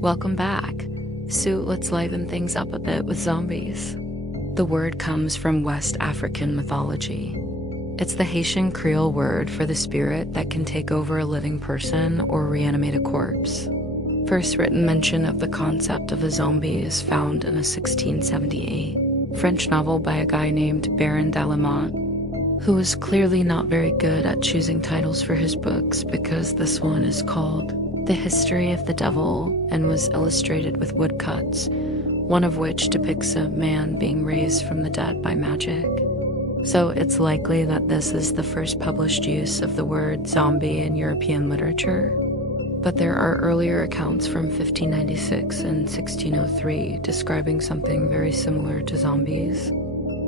Welcome back. So let's liven things up a bit with zombies. The word comes from West African mythology. It's the Haitian Creole word for the spirit that can take over a living person or reanimate a corpse. First written mention of the concept of a zombie is found in a 1678 French novel by a guy named Baron d'Alamont, who was clearly not very good at choosing titles for his books because this one is called The History of the Devil and was illustrated with woodcuts, one of which depicts a man being raised from the dead by magic. So it's likely that this is the first published use of the word zombie in European literature. But there are earlier accounts from 1596 and 1603 describing something very similar to zombies.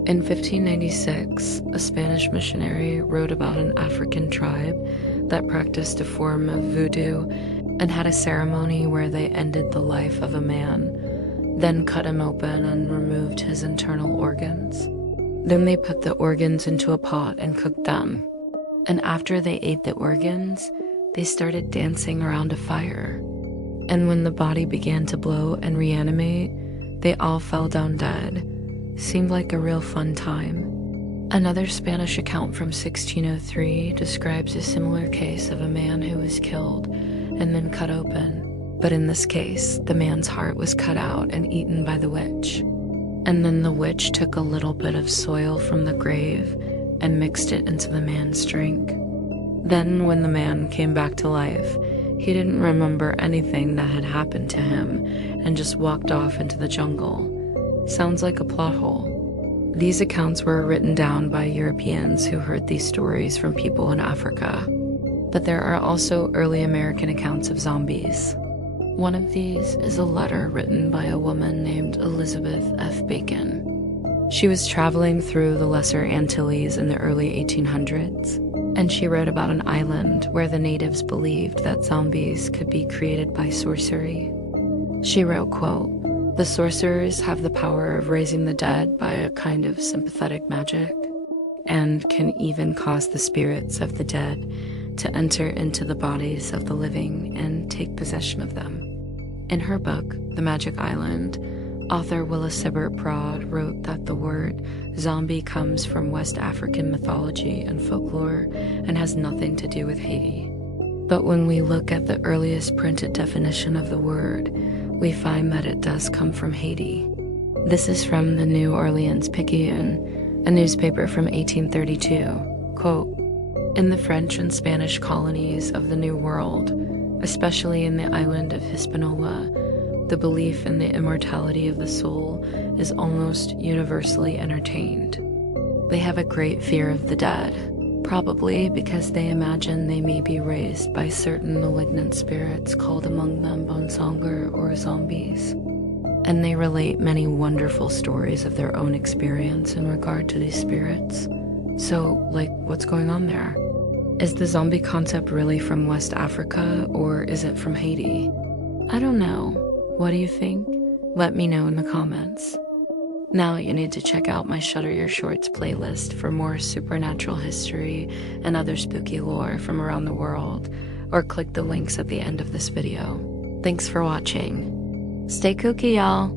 In 1596, a Spanish missionary wrote about an African tribe that practiced a form of voodoo and had a ceremony where they ended the life of a man, then cut him open and removed his internal organs. Then they put the organs into a pot and cooked them. And after they ate the organs, they started dancing around a fire. And when the body began to blow and reanimate, they all fell down dead. Seemed like a real fun time. Another Spanish account from 1603 describes a similar case of a man who was killed and then cut open. But in this case, the man's heart was cut out and eaten by the witch. And then the witch took a little bit of soil from the grave and mixed it into the man's drink. Then when the man came back to life, he didn't remember anything that had happened to him and just walked off into the jungle. Sounds like a plot hole. These accounts were written down by Europeans who heard these stories from people in Africa. But there are also early American accounts of zombies. One of these is a letter written by a woman named Elizabeth F. Bacon. She was traveling through the Lesser Antilles in the early 1800s, and she wrote about an island where the natives believed that zombies could be created by sorcery. She wrote, quote, "The sorcerers have the power of raising the dead by a kind of sympathetic magic, and can even cause the spirits of the dead to enter into the bodies of the living and take possession of them." In her book, The Magic Island, author Willa Sibert Broad wrote that the word zombie comes from West African mythology and folklore and has nothing to do with Haiti. But when we look at the earliest printed definition of the word, we find that it does come from Haiti. This is from the New Orleans Picayune, a newspaper from 1832. Quote, "In the French and Spanish colonies of the New World, especially in the island of Hispaniola, the belief in the immortality of the soul is almost universally entertained. They have a great fear of the dead, probably because they imagine they may be raised by certain malignant spirits called among them bonsonger or zombies. And they relate many wonderful stories of their own experience in regard to these spirits. So, what's going on there? Is the zombie concept really from West Africa, or is it from Haiti? I don't know. What do you think? Let me know in the comments. Now you need to check out my Shutter Your Shorts playlist for more supernatural history and other spooky lore from around the world, or click the links at the end of this video. Thanks for watching. Stay kooky, y'all!